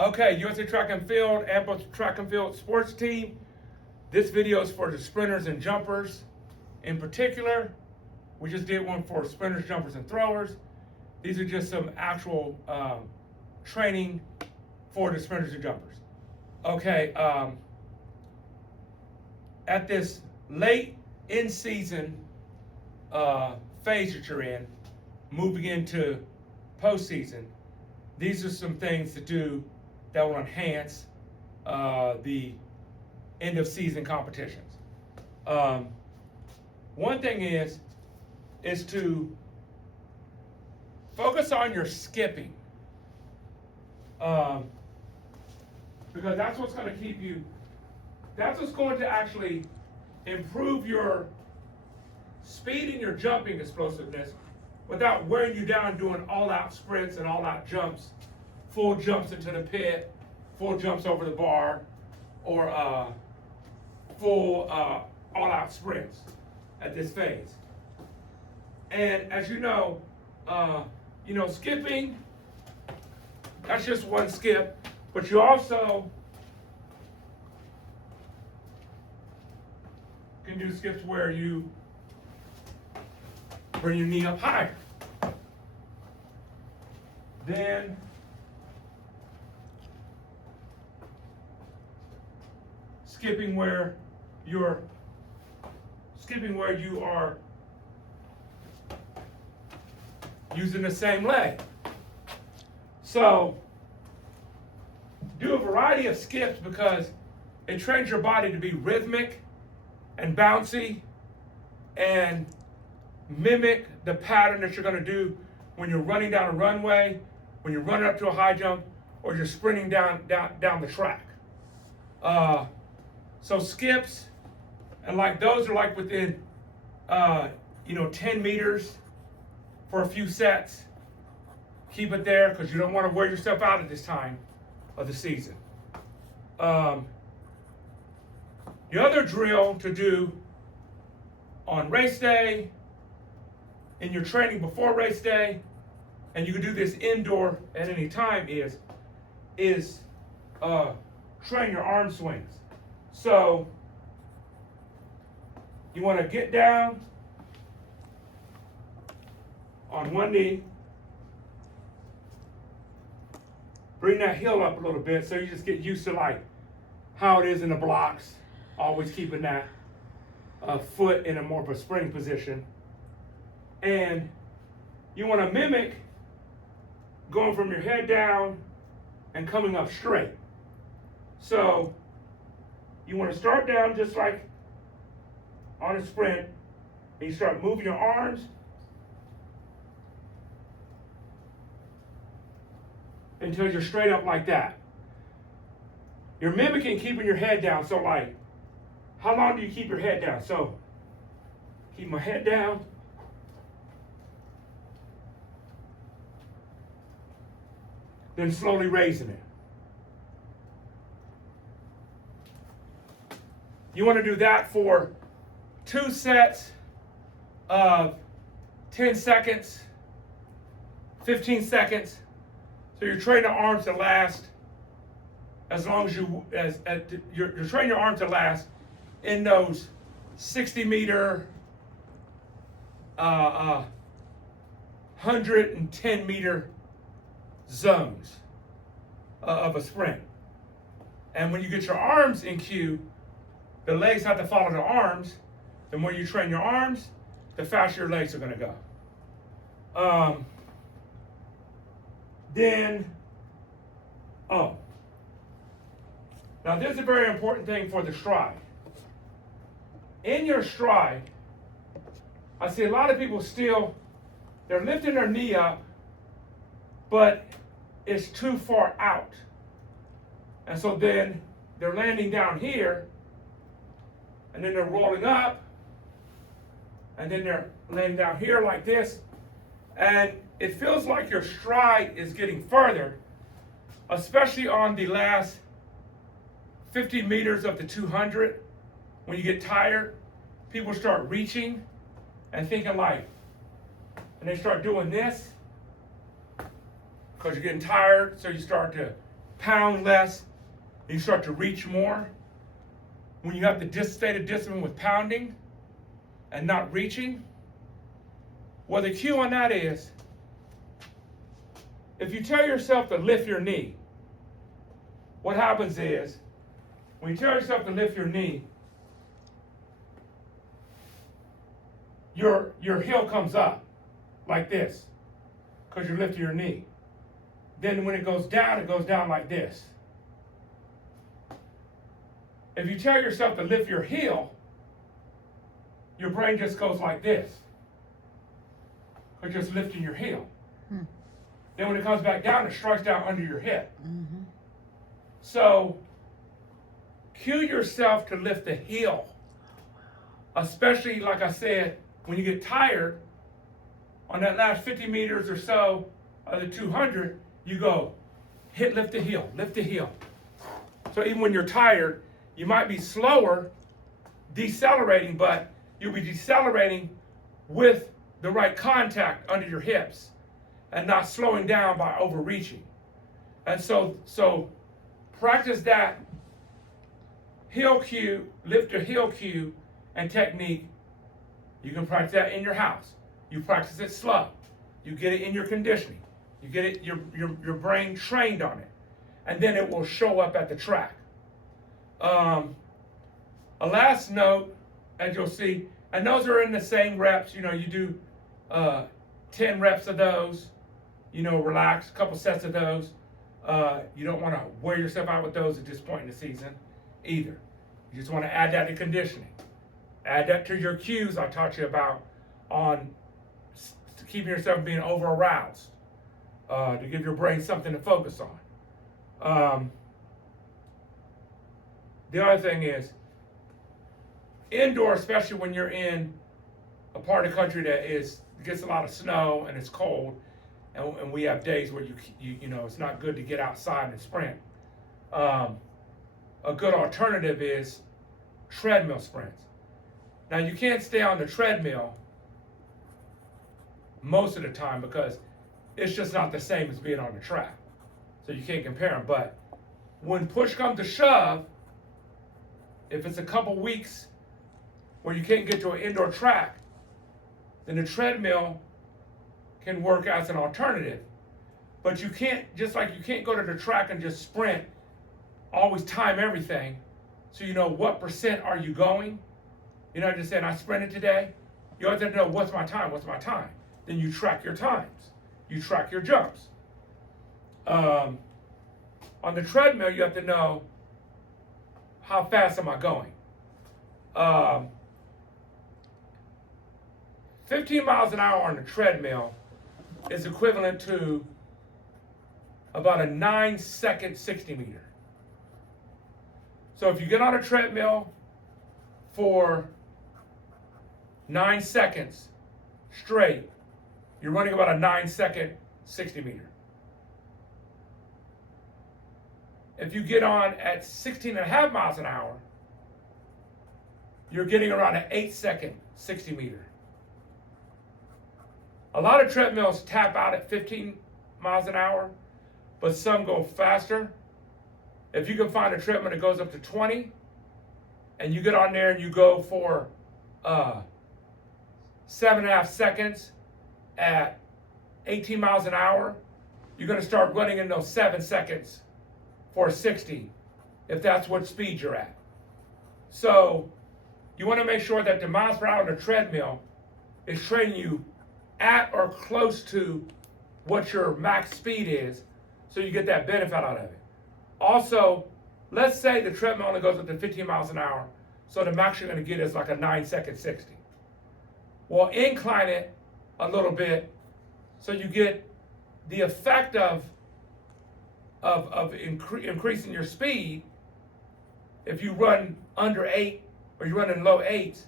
Okay, USA Track and Field, Ample Track and Field Sports Team. This video is for the sprinters and jumpers in particular. We just did one for sprinters, jumpers, and throwers. These are just some actual training for the sprinters and jumpers. Okay, at this late in-season phase that you're in, moving into postseason, these are some things to do that will enhance the end of season competitions. One thing is to focus on your skipping, because that's what's going to keep you, that's what's going to actually improve your speed and your jumping explosiveness without wearing you down doing all-out sprints and all-out jumps, full jumps into the pit, full jumps over the bar, or full all-out sprints at this phase. And as you know, skipping, that's just one skip, but you also can do skips where you bring your knee up higher. Then skipping where you are using the same leg. So do a variety of skips because it trains your body to be rhythmic and bouncy and mimic the pattern that you're going to do when you're running down a runway, when you're running up to a high jump, or you're sprinting down the track. So skips, and like those are like within 10 meters for a few sets. Keep it there because you don't want to wear yourself out at this time of the season. The other drill to do on race day, in your training before race day, and you can do this indoor at any time, is train your arm swings. So you want to get down on one knee, bring that heel up a little bit so you just get used to like how it is in the blocks, always keeping that foot in a more of a spring position. And you want to mimic going from your head down and coming up straight. So you want to start down just like on a sprint, and you start moving your arms until you're straight up like that. You're mimicking keeping your head down. So like, how long do you keep your head down? So keep my head down. Then slowly raising it. You want to do that for 2 sets of 10 seconds, 15 seconds. So you're training the arms to last as long as you're training your arms to last in those 60-meter, 110-meter zones of a sprint. And when you get your arms in cue, the legs have to follow the arms. The more you train your arms, the faster your legs are going to go. Now this is a very important thing for the stride. In your stride, I see a lot of people still, they're lifting their knee up, but it's too far out. And so then they're landing down here, and then they're rolling up, and then they're laying down here like this, and it feels like your stride is getting further, especially on the last 50 meters of the 200. When you get tired, people start reaching and thinking like, and they start doing this because you're getting tired, so you start to pound less, you start to reach more. When you have the state of discipline with pounding and not reaching, well, the cue on that is, if you tell yourself to lift your knee, what happens is, when you tell yourself to lift your knee, your heel comes up like this, because you're lifting your knee. Then when it goes down like this. If you tell yourself to lift your heel, your brain just goes like this, or just lifting your heel. Then when it comes back down, it strikes down under your hip. So, cue yourself to lift the heel. Especially, like I said, when you get tired, on that last 50 meters or so of the 200, you go, lift the heel, lift the heel. So even when you're tired, you might be slower, decelerating, but you'll be decelerating with the right contact under your hips and not slowing down by overreaching. And so practice that heel cue, lift your heel cue and technique. You can practice that in your house. You practice it slow. You get it in your conditioning. You get it your brain trained on it. And then it will show up at the track. A last note, as you'll see, and those are in the same reps. You do 10 reps of those. Relax, a couple sets of those. You don't want to wear yourself out with those at this point in the season either. You just want to add that to conditioning. Add that to your cues I taught you about on keeping yourself from being over-aroused, to give your brain something to focus on. The other thing is, indoor, especially when you're in a part of the country that gets a lot of snow and it's cold, and we have days where it's not good to get outside and sprint. A good alternative is treadmill sprints. Now, you can't stay on the treadmill most of the time because it's just not the same as being on the track. So you can't compare them. But when push comes to shove, if it's a couple weeks where you can't get to an indoor track, then the treadmill can work as an alternative. But you can't, just like you can't go to the track and just sprint, always time everything, so you know what percent are you going. You're not just saying, I sprinted today. You have to know, what's my time? Then you track your times. You track your jumps. On the treadmill, you have to know, how fast am I going? 15 miles an hour on the treadmill is equivalent to about a 9-second 60 meter. So if you get on a treadmill for 9 seconds straight, you're running about a 9-second 60 meter. If you get on at 16.5 miles an hour, you're getting around an 8-second 60 meter. A lot of treadmills tap out at 15 miles an hour, but some go faster. If you can find a treadmill that goes up to 20, and you get on there and you go for 7.5 seconds at 18 miles an hour, you're going to start running in those 7 seconds for 60, if that's what speed you're at. So you want to make sure that the miles per hour on the treadmill is training you at or close to what your max speed is, so you get that benefit out of it. Also, let's say the treadmill only goes up to 15 miles an hour, so the max you're going to get is like a 9-second 60. Well, incline it a little bit so you get the effect of increasing your speed. If you run under 8 or you run in low 8s,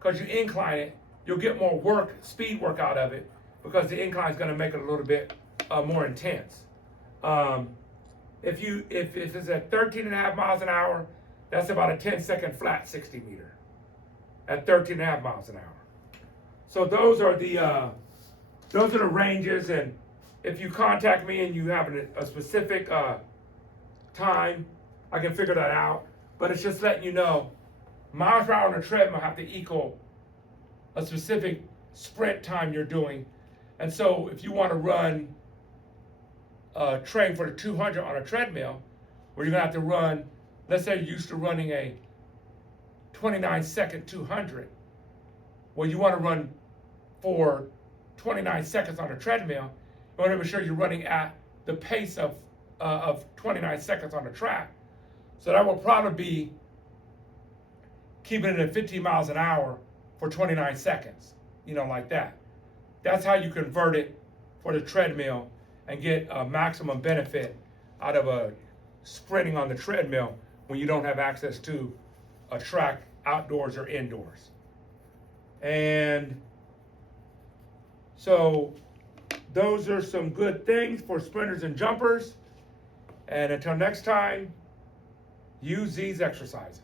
because you incline it, you'll get more speed work out of it, because the incline is going to make it a little bit more intense. If it's at 13.5 miles an hour, that's about a 10-second flat 60 meter at 13.5 miles an hour. So those are the ranges. And if you contact me and you have a specific time, I can figure that out. But it's just letting you know, miles per hour on a treadmill have to equal a specific sprint time you're doing. And so if you want to run train for the 200 on a treadmill, where you're gonna have to run, let's say you're used to running a 29-second 200, well, you want to run for 29 seconds on a treadmill. You want to make sure you're running at the pace of 29 seconds on the track. So that will probably be keeping it at 15 miles an hour for 29 seconds, like that. That's how you convert it for the treadmill and get a maximum benefit out of sprinting on the treadmill when you don't have access to a track outdoors or indoors. And so those are some good things for sprinters and jumpers. And until next time, use these exercises.